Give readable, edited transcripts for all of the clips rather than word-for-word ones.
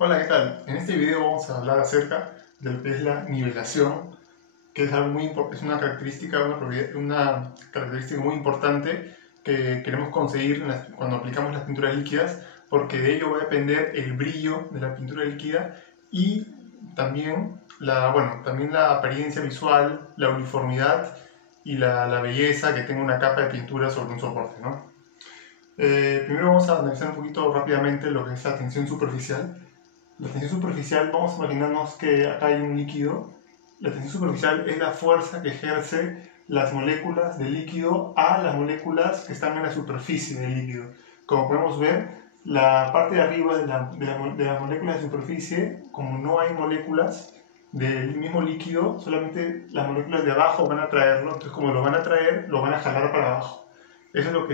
Hola, ¿qué tal? En este video vamos a hablar acerca de lo que es la nivelación, que es algo es una característica, una característica muy importante que queremos conseguir cuando aplicamos las pinturas líquidas, porque de ello va a depender el brillo de la pintura líquida y también también la apariencia visual, la uniformidad y la belleza que tenga una capa de pintura sobre un soporte, ¿no? Primero vamos a analizar un poquito rápidamente lo que es la tensión superficial. La tensión superficial, vamos a imaginarnos que acá hay un líquido. La tensión superficial es la fuerza que ejerce las moléculas del líquido a las moléculas que están en la superficie del líquido. Como podemos ver, la parte de arriba de las moléculas de superficie, como no hay moléculas del mismo líquido, solamente las moléculas de abajo van a traerlo, entonces como lo van a traer, lo van a jalar para abajo. Eso es lo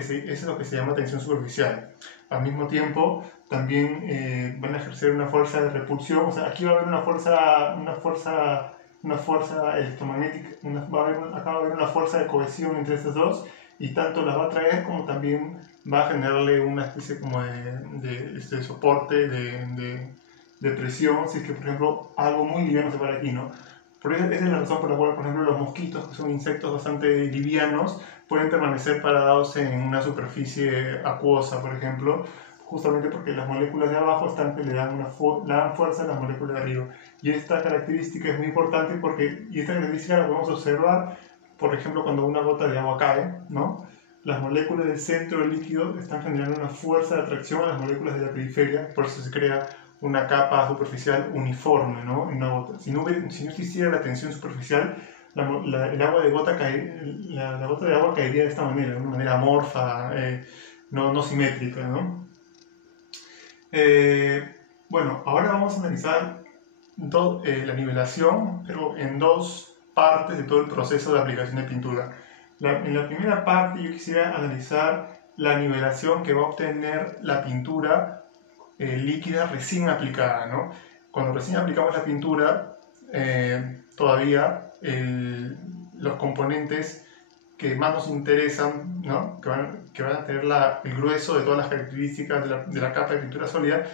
que se llama tensión superficial. Al mismo tiempo, también van a ejercer una fuerza de repulsión. O sea, aquí va a haber una fuerza electromagnética, acá va a haber una fuerza de cohesión entre estas dos, y tanto las va a traer como también va a generarle una especie como de soporte, de presión, si es que, por ejemplo, algo muy liviano se para aquí, ¿no? Esa es la razón por la cual, por ejemplo, los mosquitos, que son insectos bastante livianos, pueden permanecer parados en una superficie acuosa, por ejemplo, justamente porque las moléculas de abajo están que le dan fuerza a las moléculas de arriba. Y esta característica es muy importante y esta característica la podemos observar, por ejemplo, cuando una gota de agua cae, ¿no? Las moléculas del centro del líquido están generando una fuerza de atracción a las moléculas de la periferia, por eso se crea una capa superficial uniforme, ¿no? En una gota. Si no existiera la tensión superficial, la gota de agua caería de esta manera, de una manera amorfa, no simétrica, ¿no? Bueno, ahora vamos a analizar la nivelación, pero en dos partes de todo el proceso de aplicación de pintura. En la primera parte yo quisiera analizar la nivelación que va a obtener la pintura líquida recién aplicada, ¿no? Cuando recién aplicamos la pintura, todavía los componentes que más nos interesan, ¿no? que van a tener el grueso de todas las características de la capa de pintura sólida,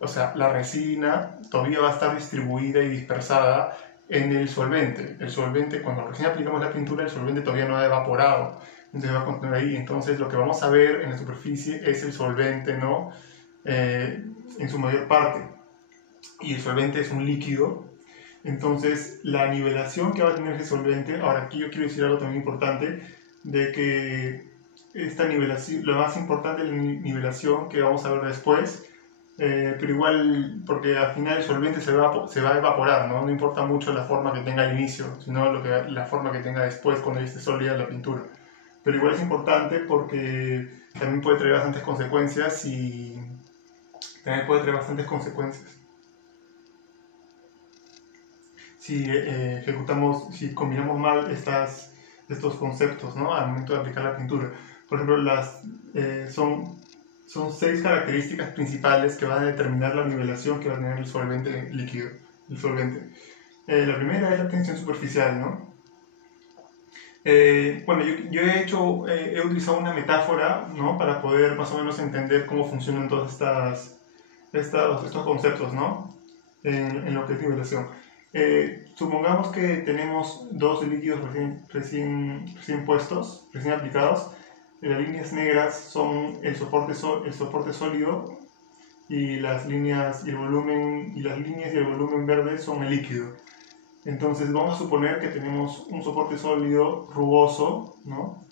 o sea, la resina todavía va a estar distribuida y dispersada en el solvente. El solvente, cuando recién aplicamos la pintura, el solvente todavía no ha evaporado, entonces va a continuar ahí. Entonces lo que vamos a ver en la superficie es el solvente, ¿no? En su mayor parte. Y el solvente es un líquido. Entonces la nivelación que va a tener ese solvente, ahora aquí yo quiero decir algo también importante, de que esta nivelación, lo más importante es la nivelación que vamos a ver después, pero igual, porque al final el solvente se va a evaporar, ¿no? No importa mucho la forma que tenga al inicio, sino la forma que tenga después cuando ya esté sólida la pintura. Pero igual es importante porque también puede traer bastantes consecuencias si combinamos mal estos conceptos, ¿no? Al momento de aplicar la pintura. Por ejemplo, son 6 características principales que van a determinar la nivelación que va a tener el solvente líquido. La primera es la tensión superficial, ¿no? Bueno, yo he utilizado una metáfora, ¿no? Para poder más o menos entender cómo funcionan todos estos conceptos, ¿no? En lo que es nivelación. Supongamos que tenemos dos líquidos recién puestos, recién aplicados. Las líneas negras son el soporte sólido, y las líneas y el volumen verde son el líquido. Entonces vamos a suponer que tenemos un soporte sólido rugoso, ¿no?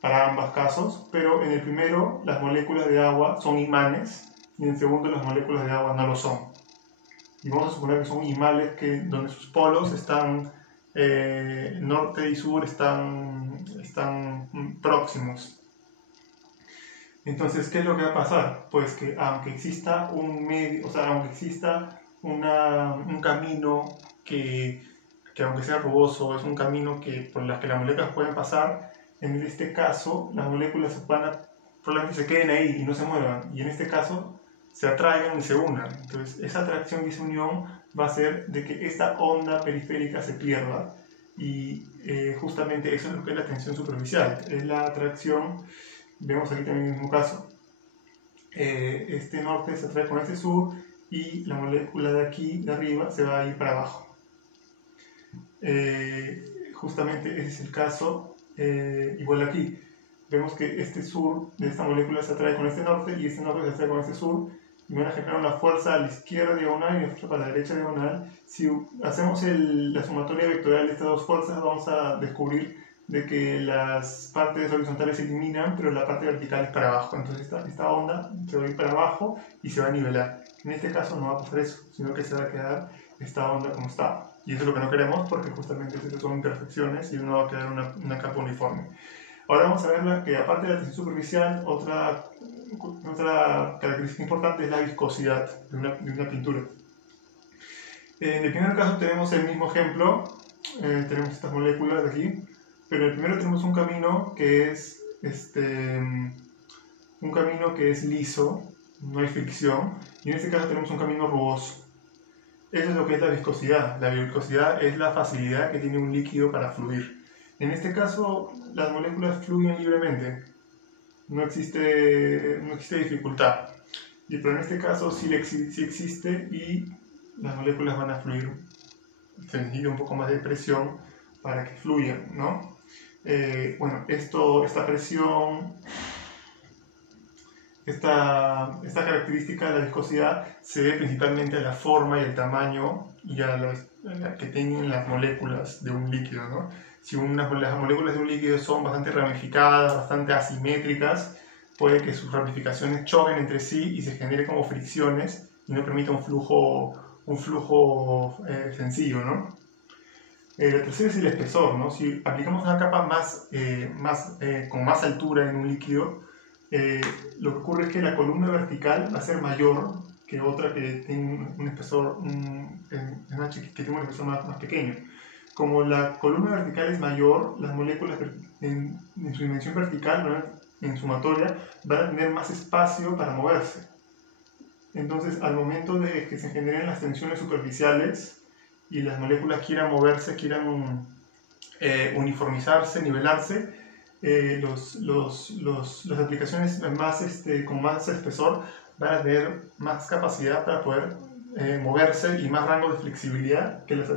Para ambos casos, pero en el primero las moléculas de agua son imanes y en el segundo las moléculas de agua no lo son. Y vamos a suponer que son imanes donde sus polos están, norte y sur están próximos. Entonces, ¿qué es lo que va a pasar? Pues que aunque exista un camino que aunque sea rugoso, es un camino por el que las moléculas pueden pasar, en este caso las moléculas probablemente se queden ahí y no se muevan, y en este caso se atraigan y se unan. Entonces esa atracción y esa unión va a hacer de que esta onda periférica se pierda, y justamente eso es lo que es la tensión superficial, es la atracción. Vemos aquí también el mismo caso, este norte se atrae con este sur, y la molécula de aquí, de arriba, se va a ir para abajo. Justamente ese es el caso, igual aquí. Vemos que este sur de esta molécula se atrae con este norte y este norte se atrae con este sur y van a generar una fuerza a la izquierda diagonal y una fuerza para la derecha diagonal. Si hacemos la sumatoria vectorial de estas dos fuerzas, vamos a descubrir de que las partes horizontales se eliminan, pero la parte vertical es para abajo. Entonces esta onda se va a ir para abajo y se va a nivelar. En este caso no va a pasar eso, sino que se va a quedar esta onda como está. Y eso es lo que no queremos porque justamente estas son imperfecciones y no va a quedar una capa uniforme. Ahora vamos a ver que aparte de la tensión superficial, otra característica importante es la viscosidad de una pintura. En el primer caso tenemos el mismo ejemplo, tenemos estas moléculas de aquí, pero en el primero tenemos un camino que es liso, no hay fricción, y en este caso tenemos un camino rugoso. Eso es lo que es la viscosidad. La viscosidad es la facilidad que tiene un líquido para fluir. En este caso, las moléculas fluyen libremente, no existe dificultad. Pero en este caso sí existe y las moléculas van a fluir. Se necesita un poco más de presión para que fluyan, ¿no? Bueno, esta presión, esta característica de la viscosidad se debe principalmente a la forma y el tamaño y a la que tienen las moléculas de un líquido, ¿no? Si las moléculas de un líquido son bastante ramificadas, bastante asimétricas, puede que sus ramificaciones choquen entre sí y se genere como fricciones y no permita un flujo sencillo, ¿no? La tercera es el espesor, ¿no? Si aplicamos una capa con más altura en un líquido, lo que ocurre es que la columna vertical va a ser mayor que otra que tiene un espesor, más pequeño. Como la columna vertical es mayor, las moléculas en su dimensión vertical, ¿no?, en sumatoria, van a tener más espacio para moverse. Entonces, al momento de que se generen las tensiones superficiales y las moléculas quieran moverse, quieran uniformizarse, nivelarse, las aplicaciones con más espesor van a tener más capacidad para poder moverse y más rango de flexibilidad que las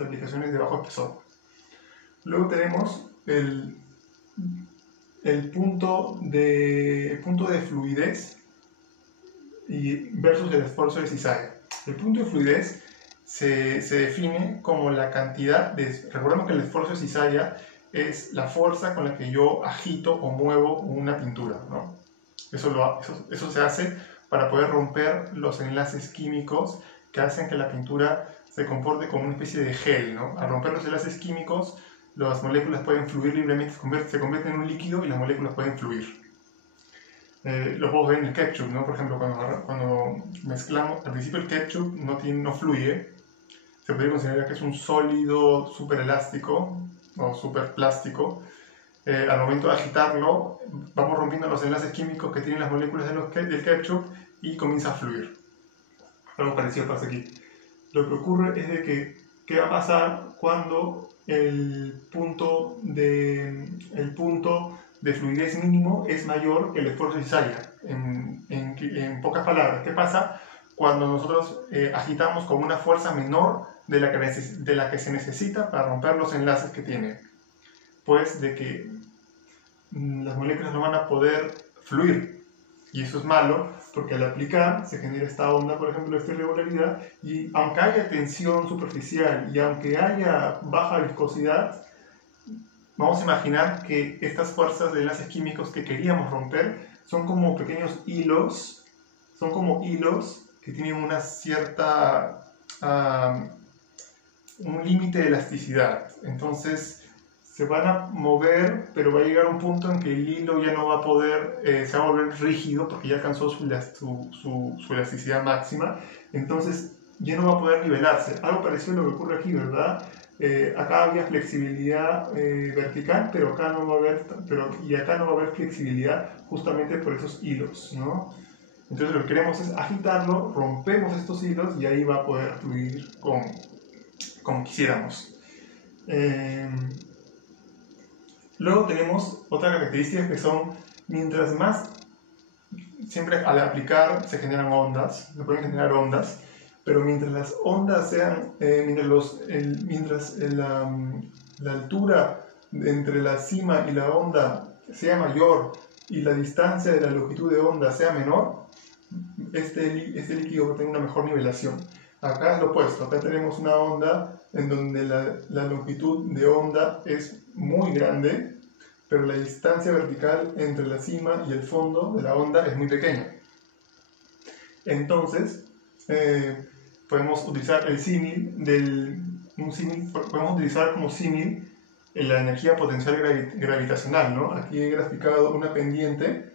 aplicaciones de bajo espesor. Luego tenemos el punto de fluidez versus el esfuerzo de cizalla. El punto de fluidez se define como la cantidad recordemos que el esfuerzo de cizalla es la fuerza con la que yo agito o muevo una pintura, ¿no? Eso se hace para poder romper los enlaces químicos que hacen que la pintura se comporte como una especie de gel, ¿no? Al romper los enlaces químicos, las moléculas pueden fluir libremente, se convierten en un líquido y las moléculas pueden fluir. Lo podemos ver en el ketchup, ¿no? Por ejemplo, cuando mezclamos, al principio el ketchup no fluye, se podría considerar que es un sólido súper elástico o súper plástico. Al momento de agitarlo, vamos rompiendo los enlaces químicos que tienen las moléculas del ketchup y comienza a fluir. Algo parecido pasa aquí. Lo que ocurre es de que, ¿qué va a pasar cuando el punto de fluidez mínimo es mayor que el esfuerzo de cizalla? En pocas palabras, ¿qué pasa cuando nosotros agitamos con una fuerza menor de la que se necesita para romper los enlaces que tiene? Pues de que las moléculas no van a poder fluir. Y eso es malo porque al aplicar se genera esta onda, por ejemplo, esta irregularidad, y aunque haya tensión superficial y aunque haya baja viscosidad, vamos a imaginar que estas fuerzas de enlaces químicos que queríamos romper son como pequeños hilos, que tienen una cierta, un límite de elasticidad. Entonces se van a mover, pero va a llegar un punto en que el hilo ya no va a poder, se va a volver rígido porque ya alcanzó su elasticidad máxima, entonces ya no va a poder nivelarse. Algo parecido a lo que ocurre aquí, ¿verdad? Acá había flexibilidad vertical, pero acá no va a haber, flexibilidad justamente por esos hilos, ¿no? Entonces lo que queremos es agitarlo, rompemos estos hilos y ahí va a poder fluir como quisiéramos. Luego tenemos otras características que son, mientras más, siempre al aplicar se generan ondas, se pueden generar ondas, pero mientras las ondas sean, la altura entre la cima y la onda sea mayor y la distancia de la longitud de onda sea menor, este líquido va a tener una mejor nivelación. Acá es lo opuesto, acá tenemos una onda en donde la longitud de onda es muy grande, pero la distancia vertical entre la cima y el fondo de la onda es muy pequeña. Entonces, podemos utilizar el símil podemos utilizar como símil la energía potencial gravitacional, ¿no? Aquí he graficado una pendiente.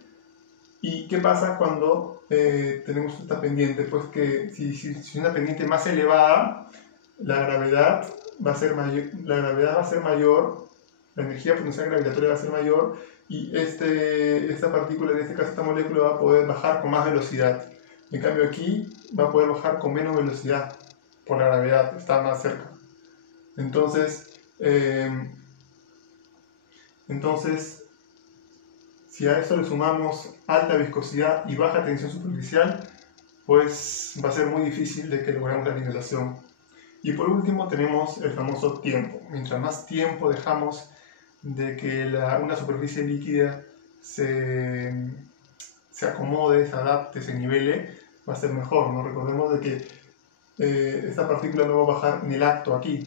¿Y qué pasa cuando tenemos esta pendiente? Pues que si es una pendiente más elevada, la gravedad va a ser mayor, la energía potencial gravitatoria va a ser mayor, y esta partícula, en este caso esta molécula, va a poder bajar con más velocidad. En cambio aquí va a poder bajar con menos velocidad por la gravedad, está más cerca. Entonces, si a esto le sumamos alta viscosidad y baja tensión superficial, pues va a ser muy difícil de que logremos la nivelación. Y por último tenemos el famoso tiempo. Mientras más tiempo dejamos de que una superficie líquida se acomode, se adapte, se nivele, va a ser mejor, ¿no? Recordemos de que esta partícula no va a bajar en el acto aquí.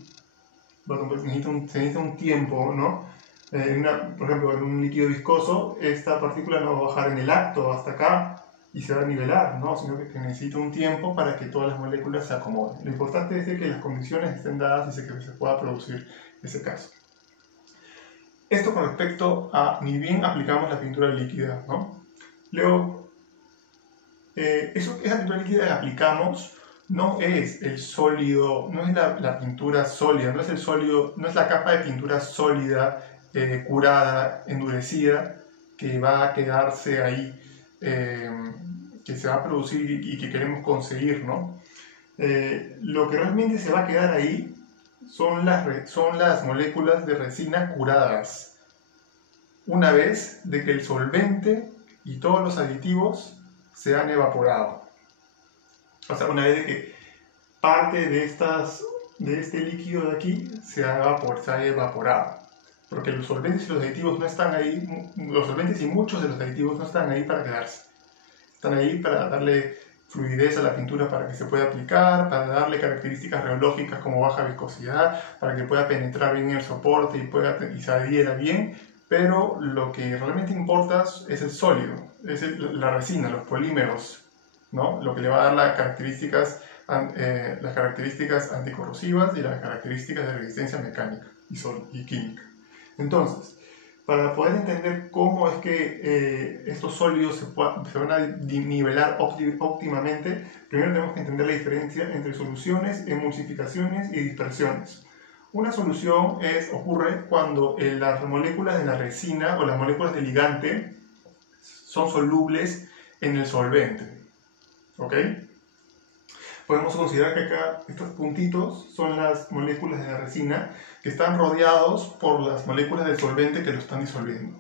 Se necesita un tiempo, ¿no? Por ejemplo, en un líquido viscoso, esta partícula no va a bajar en el acto hasta acá y se va a nivelar, ¿no? Sino que necesita un tiempo para que todas las moléculas se acomoden. Lo importante es que las condiciones estén dadas y que se pueda producir ese caso. Esto con respecto a ni bien aplicamos la pintura líquida, ¿no? Luego, esa pintura líquida la aplicamos, no es el sólido, no es la pintura sólida, no es el sólido, no es la capa de pintura sólida, curada, endurecida, que va a quedarse ahí, que se va a producir y que queremos conseguir, ¿no? Lo que realmente se va a quedar ahí son las moléculas de resina curadas, una vez de que el solvente y todos los aditivos se han evaporado. O sea, una vez de que parte de este líquido de aquí se ha evaporado. Porque los solventes y los aditivos no están ahí, los solventes y muchos de los aditivos no están ahí para quedarse. Están ahí para darle fluidez a la pintura para que se pueda aplicar, para darle características reológicas como baja viscosidad, para que pueda penetrar bien en el soporte y se adhiera bien, pero lo que realmente importa es el sólido, es la resina, los polímeros, ¿no? Lo que le va a dar las características anticorrosivas y las características de resistencia mecánica y química. Entonces, para poder entender cómo es que estos sólidos se van a nivelar óptimamente, primero tenemos que entender la diferencia entre soluciones, emulsificaciones y dispersiones. Una solución ocurre cuando las moléculas de la resina o las moléculas del ligante son solubles en el solvente. ¿Ok? Podemos considerar que acá estos puntitos son las moléculas de la resina que están rodeados por las moléculas del solvente que lo están disolviendo.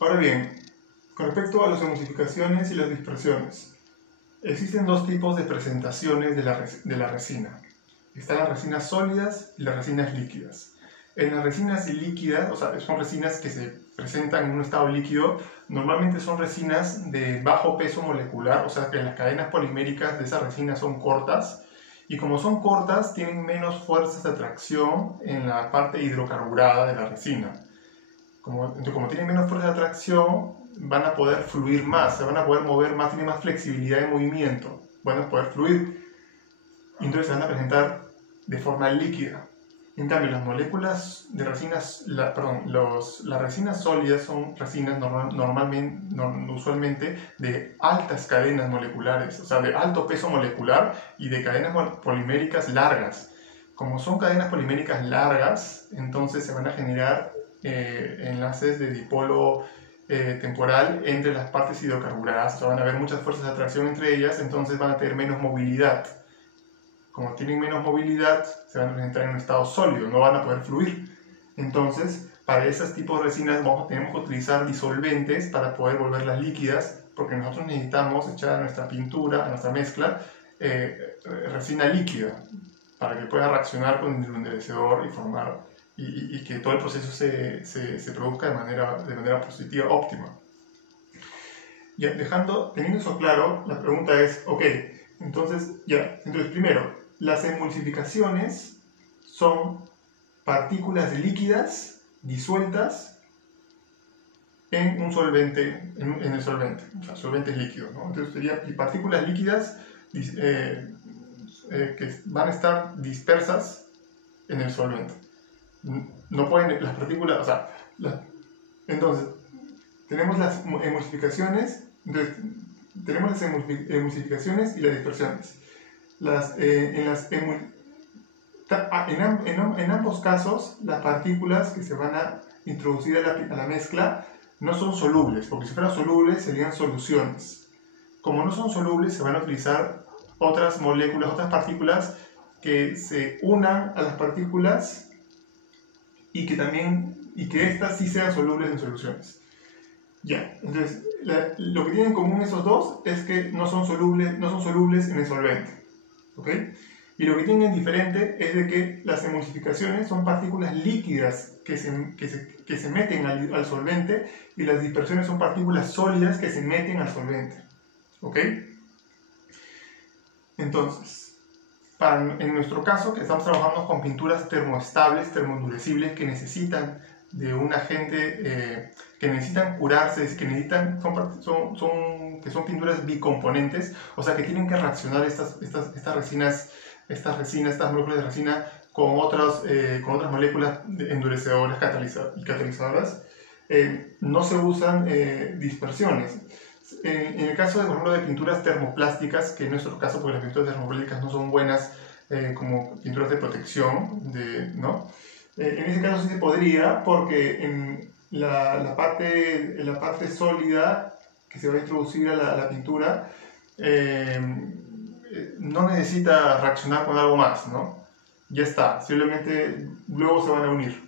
Ahora bien, con respecto a las emulsificaciones y las dispersiones, existen dos tipos de presentaciones de la resina. Están las resinas sólidas y las resinas líquidas. En las resinas líquidas, o sea, son resinas que se presentan en un estado líquido, normalmente son resinas de bajo peso molecular, o sea que las cadenas poliméricas de esas resinas son cortas, y como son cortas, tienen menos fuerzas de atracción en la parte hidrocarburada de la resina. Como tienen menos fuerza de atracción, van a poder fluir más, se van a poder mover más, tienen más flexibilidad de movimiento, van a poder fluir, y entonces se van a presentar de forma líquida. En cambio, las moléculas de resinas, las resinas sólidas son resinas usualmente de altas cadenas moleculares, o sea, de alto peso molecular y de cadenas poliméricas largas. Como son cadenas poliméricas largas, entonces se van a generar enlaces de dipolo temporal entre las partes hidrocarburadas, o sea, van a haber muchas fuerzas de atracción entre ellas, entonces van a tener menos movilidad. Como tienen menos movilidad, se van a presentar en un estado sólido, no van a poder fluir. Entonces, para esos tipos de resinas tenemos que utilizar disolventes para poder volverlas líquidas porque nosotros necesitamos echar a nuestra pintura, a nuestra mezcla, resina líquida para que pueda reaccionar con el endurecedor y que todo el proceso se produzca de manera positiva, óptima. Ya, teniendo eso claro, la pregunta es, ok, entonces primero, las emulsificaciones son partículas líquidas disueltas en un solvente, en el solvente, o sea, solventes líquidos, ¿no? Entonces sería partículas líquidas que van a estar dispersas en el solvente. No pueden, las partículas, o sea, entonces, tenemos las emulsificaciones, emulsificaciones y las dispersiones. En ambos casos, las partículas que se van a introducir a la mezcla no son solubles, porque si fueran solubles serían soluciones. Como no son solubles, se van a utilizar otras moléculas, otras partículas que se unan a las partículas y que estas sí sean solubles en soluciones. Ya, entonces lo que tienen en común esos dos es que no son solubles en el solvente, ¿ok? Y lo que tienen diferente es de que las emulsificaciones son partículas líquidas que se meten al solvente y las dispersiones son partículas sólidas que se meten al solvente, ¿ok? Entonces, en nuestro caso, que estamos trabajando con pinturas termoestables, termoendurecibles, que necesitan de un agente, que necesitan curarse, que son pinturas bicomponentes, o sea que tienen que reaccionar estas moléculas de resina con otras moléculas endurecedoras y catalizadoras. No se usan dispersiones. En el caso, por ejemplo, de pinturas termoplásticas, que en nuestro caso, porque las pinturas termoplásticas no son buenas como pinturas de protección, ¿no? En ese caso sí se podría, porque en la parte sólida que se va a introducir a la pintura no necesita reaccionar con algo más, ¿no? Ya está, simplemente luego se van a unir,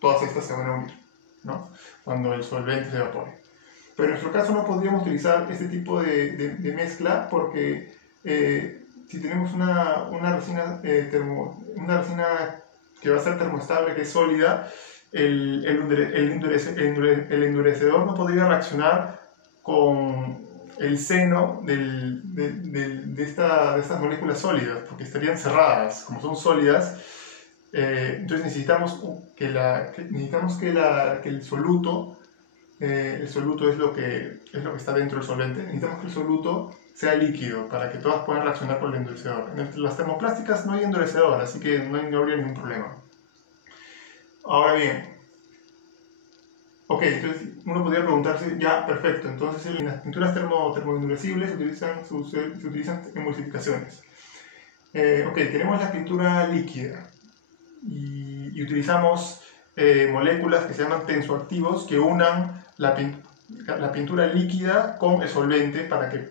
todas estas se van a unir, ¿no? Cuando el solvente se evapore. Pero en nuestro caso no podríamos utilizar este tipo de mezcla porque si tenemos una resina que va a ser termoestable, que es sólida, el endurecedor no podría reaccionar con el seno de estas moléculas sólidas, porque estarían cerradas. Como son sólidas, entonces necesitamos que el soluto es lo que está dentro del solvente. Necesitamos que el soluto sea líquido para que todas puedan reaccionar con el endurecedor. En las termoplásticas no hay endurecedor, así que no habría ningún problema. Ahora bien, ok, entonces uno podría preguntarse, ya, perfecto, entonces en las pinturas termoendurecibles se utilizan emulsificaciones. Ok, tenemos la pintura líquida y utilizamos moléculas que se llaman tensoactivos que unan la pintura líquida con el solvente para que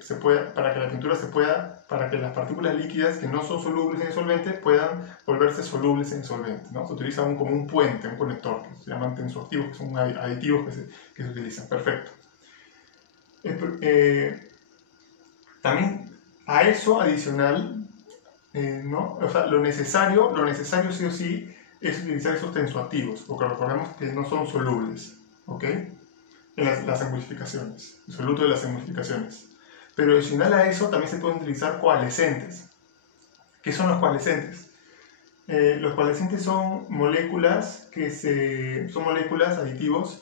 las partículas líquidas que no son solubles en el solvente puedan volverse solubles en el solvente, ¿no? Se utiliza como un puente, un conector, que se llaman tensoactivos, que son aditivos que se utilizan. Perfecto. También a eso adicional, ¿no? O sea, lo necesario sí o sí es utilizar esos tensoactivos, porque recordemos que no son solubles, ¿ok? En las emulsificaciones, el soluto de las emulsificaciones. Pero adicional a eso también se pueden utilizar coalescentes. ¿Qué son los coalescentes? Los coalescentes son moléculas aditivos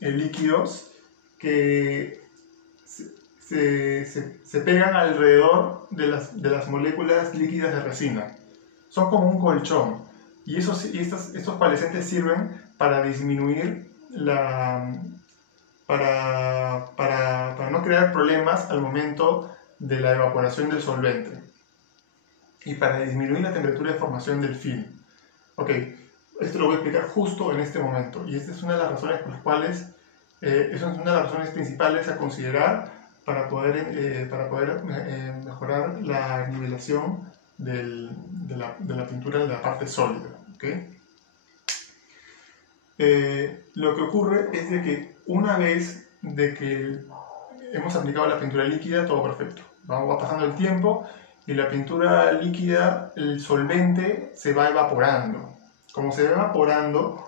líquidos que se pegan alrededor de las moléculas líquidas de resina. Son como un colchón y estos coalescentes sirven para disminuir para no crear problemas al momento de la evaporación del solvente y para disminuir la temperatura de formación del film. Ok, esto lo voy a explicar justo en este momento y esta es una de las razones por las cuales es una de las razones principales a considerar para poder mejorar la nivelación de la pintura de la parte sólida. ¿Okay? Lo que ocurre es de que una vez de que hemos aplicado la pintura líquida, todo perfecto. Va pasando el tiempo y la pintura líquida, el solvente se va evaporando. Como se va evaporando,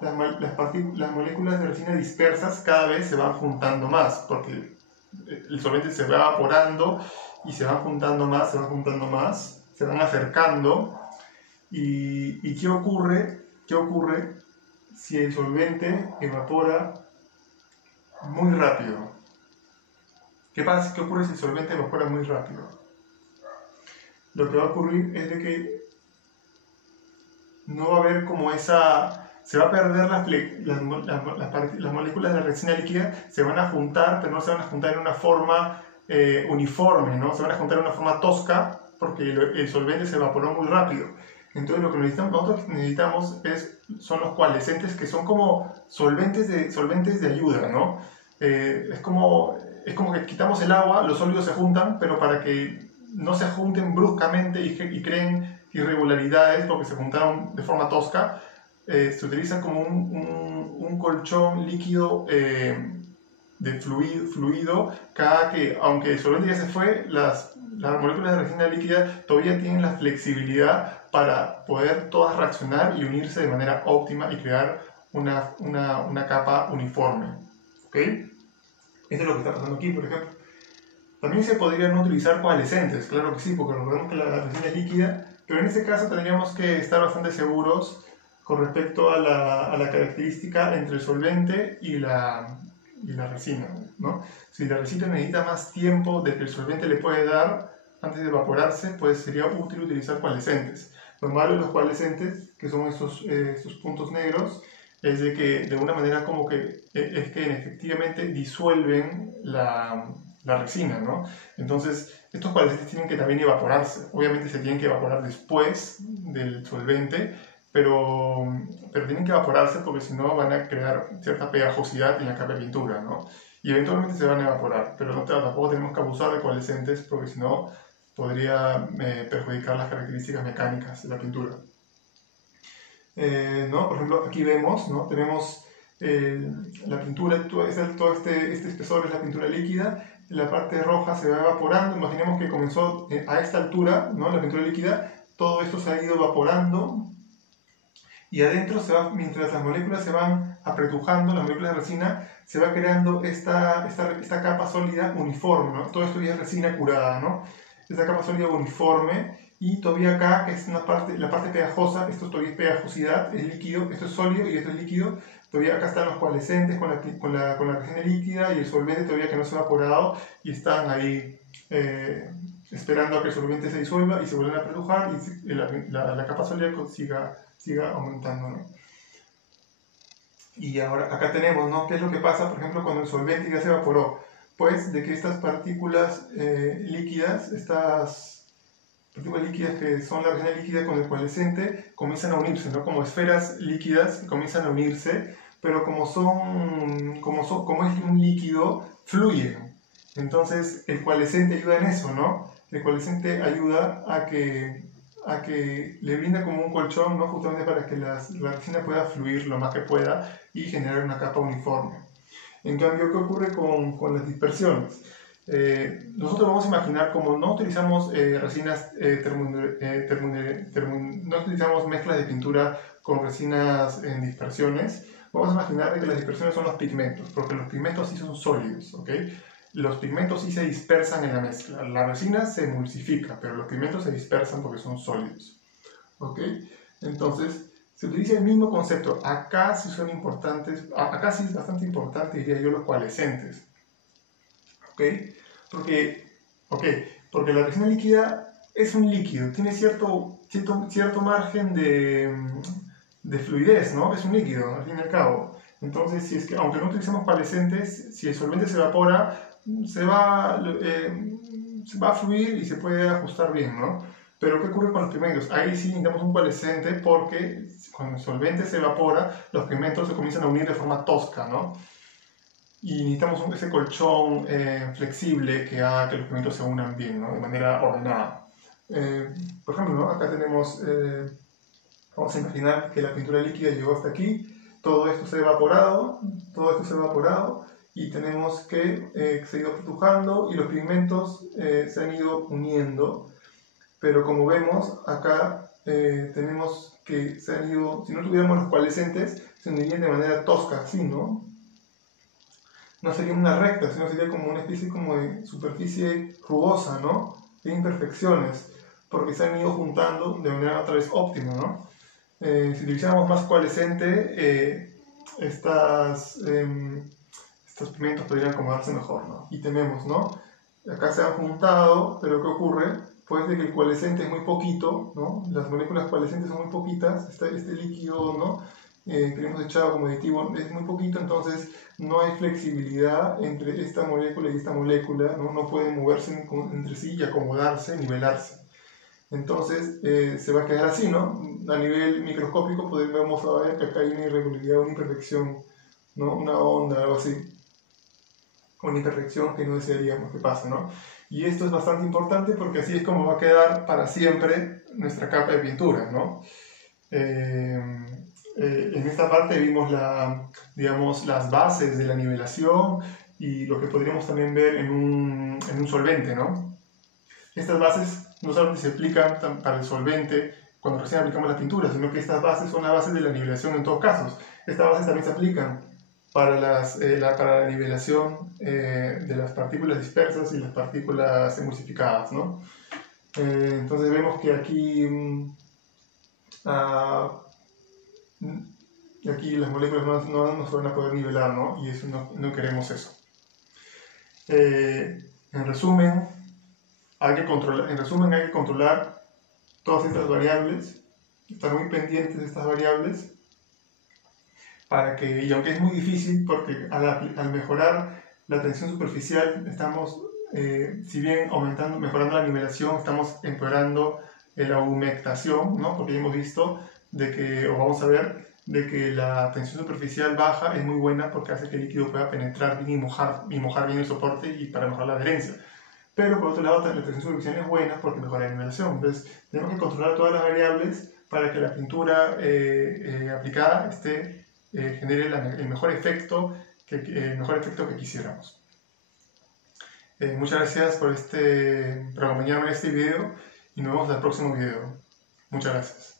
las moléculas de resina dispersas cada vez se van juntando más, porque el solvente se va evaporando y se van juntando más, se van acercando. ¿Y qué ocurre? ¿Qué ocurre si el solvente evapora muy rápido? ¿Qué ocurre si el solvente evapora muy rápido? Lo que va a ocurrir es de que no va a haber como esa... Se va a perder las moléculas de la resina líquida, se van a juntar, pero no se van a juntar en una forma uniforme, ¿no? Se van a juntar en una forma tosca porque el solvente se evaporó muy rápido. Entonces lo que nosotros necesitamos son los coalescentes, que son como solventes de ayuda, ¿no? Es como que quitamos el agua, los sólidos se juntan, pero para que no se junten bruscamente y creen irregularidades porque se juntaron de forma tosca, se utiliza como un colchón líquido de fluido, cada que, aunque el solvente ya se fue, las moléculas de resina líquida todavía tienen la flexibilidad para poder todas reaccionar y unirse de manera óptima y crear una capa uniforme. ¿Ok? Esto es lo que está pasando aquí, por ejemplo. También se podrían no utilizar coalescentes, claro que sí, porque recordemos que la resina es líquida, pero en este caso tendríamos que estar bastante seguros con respecto a la característica entre el solvente y la resina, ¿no? Si la resina necesita más tiempo de que el solvente le puede dar antes de evaporarse, pues sería útil utilizar coalescentes. Lo malo de los coalescentes, que son estos puntos negros, es de que de una manera como que es que efectivamente disuelven la resina, ¿no? Entonces, estos coalescentes tienen que también evaporarse. Obviamente se tienen que evaporar después del solvente, pero tienen que evaporarse porque si no van a crear cierta pegajosidad en la capa de pintura, ¿no? Y eventualmente se van a evaporar, pero tampoco tenemos que abusar de coalescentes porque si no podría perjudicar las características mecánicas de la pintura. ¿No? Por ejemplo, aquí vemos, ¿no? Tenemos la pintura, todo este espesor es la pintura líquida, la parte roja se va evaporando, imaginemos que comenzó a esta altura, ¿no? La pintura líquida, todo esto se ha ido evaporando y adentro mientras las moléculas se van apretujando, las moléculas de resina, se va creando esta capa sólida uniforme, ¿no? Todo esto ya es resina curada, ¿no? Esta capa sólida uniforme. Y todavía acá, que es la parte pegajosa, esto todavía es pegajosidad, es líquido, esto es sólido y esto es líquido. Todavía acá están los coalescentes con la resina líquida y el solvente todavía que no se ha evaporado y están ahí esperando a que el solvente se disuelva y se vuelvan a apretujar y la capa sólida siga aumentando, ¿no? Y ahora acá tenemos, ¿no? ¿Qué es lo que pasa, por ejemplo, cuando el solvente ya se evaporó? Pues de que estas partículas líquidas, que son la resina líquida con el coalescente, comienzan a unirse, ¿no? Como esferas líquidas que comienzan a unirse, pero como es un líquido, fluyen. Entonces el coalescente ayuda en eso, ¿no? El coalescente ayuda a que le brinda como un colchón, ¿no? Justamente para que la resina pueda fluir lo más que pueda y generar una capa uniforme. En cambio, ¿qué ocurre con las dispersiones? Nosotros vamos a imaginar, como no utilizamos resinas no utilizamos mezclas de pintura con resinas en dispersiones, vamos a imaginar que las dispersiones son los pigmentos, porque los pigmentos sí son sólidos, ¿ok? Los pigmentos sí se dispersan en la mezcla, la resina se emulsifica, pero los pigmentos se dispersan porque son sólidos, ¿ok? Entonces, se utiliza el mismo concepto. Acá sí son importantes, acá sí es bastante importante, diría yo, los coalescentes. ¿Ok? Porque la resina líquida es un líquido, tiene cierto margen de fluidez, ¿no? Es un líquido, al fin y al cabo. Entonces, si es que, aunque no utilicemos coalescentes, si el solvente se evapora, se va a fluir y se puede ajustar bien, ¿no? Pero ¿qué ocurre con los pigmentos? Ahí sí necesitamos un coalescente porque cuando el solvente se evapora, los pigmentos se comienzan a unir de forma tosca, ¿no? Y necesitamos ese colchón flexible que haga que los pigmentos se unan bien, ¿no? De manera ordenada. Por ejemplo, ¿no? Acá tenemos, vamos a imaginar que la pintura líquida llegó hasta aquí, todo esto se ha evaporado, y tenemos que se ha ido apretujando y los pigmentos se han ido uniendo, pero como vemos acá tenemos que se han ido, si no tuviéramos los coalescentes se unirían de manera tosca, así, ¿no? No sería una recta, sino sería como una especie como de superficie rugosa, ¿no? De imperfecciones, porque se han ido juntando de manera otra vez óptima, ¿no? Si utilizáramos más coalescente, estos pigmentos podrían acomodarse mejor, ¿no? Y tenemos, ¿no? Acá se han juntado, pero ¿qué ocurre? Pues de que el coalescente es muy poquito, ¿no? Las moléculas coalescentes son muy poquitas, este líquido, ¿no? Que le hemos echado como aditivo es muy poquito, entonces no hay flexibilidad entre esta molécula y esta molécula, ¿no? No pueden moverse entre sí y acomodarse, nivelarse. Entonces se va a quedar así, ¿no? A nivel microscópico podemos ver que acá hay una irregularidad, una imperfección, ¿no? Una onda, algo así. Una imperfección que no desearíamos que pase, ¿no? Y esto es bastante importante porque así es como va a quedar para siempre nuestra capa de pintura, ¿no? En esta parte vimos digamos, las bases de la nivelación y lo que podríamos también ver en un solvente, ¿no? Estas bases no solamente se aplican para el solvente cuando recién aplicamos la pintura, sino que estas bases son las bases de la nivelación en todos casos. Estas bases también se aplican para la nivelación de las partículas dispersas y las partículas emulsificadas, ¿no? Entonces vemos que aquí las moléculas no se van a poder nivelar, ¿no? Y eso no queremos eso. En resumen, hay que controlar todas estas variables, estar muy pendientes de estas variables, y aunque es muy difícil, porque al mejorar la tensión superficial, estamos, si bien mejorando la nivelación, estamos empeorando la humectación, ¿no? Porque ya hemos visto vamos a ver, de que la tensión superficial baja es muy buena porque hace que el líquido pueda penetrar bien y mojar bien el soporte y para mejorar la adherencia. Pero por otro lado, la tensión superficial es buena porque mejora la nivelación. Entonces, tenemos que controlar todas las variables para que la pintura aplicada genere el mejor efecto que quisiéramos. Muchas gracias por acompañarme en este video y nos vemos en el próximo video. Muchas gracias.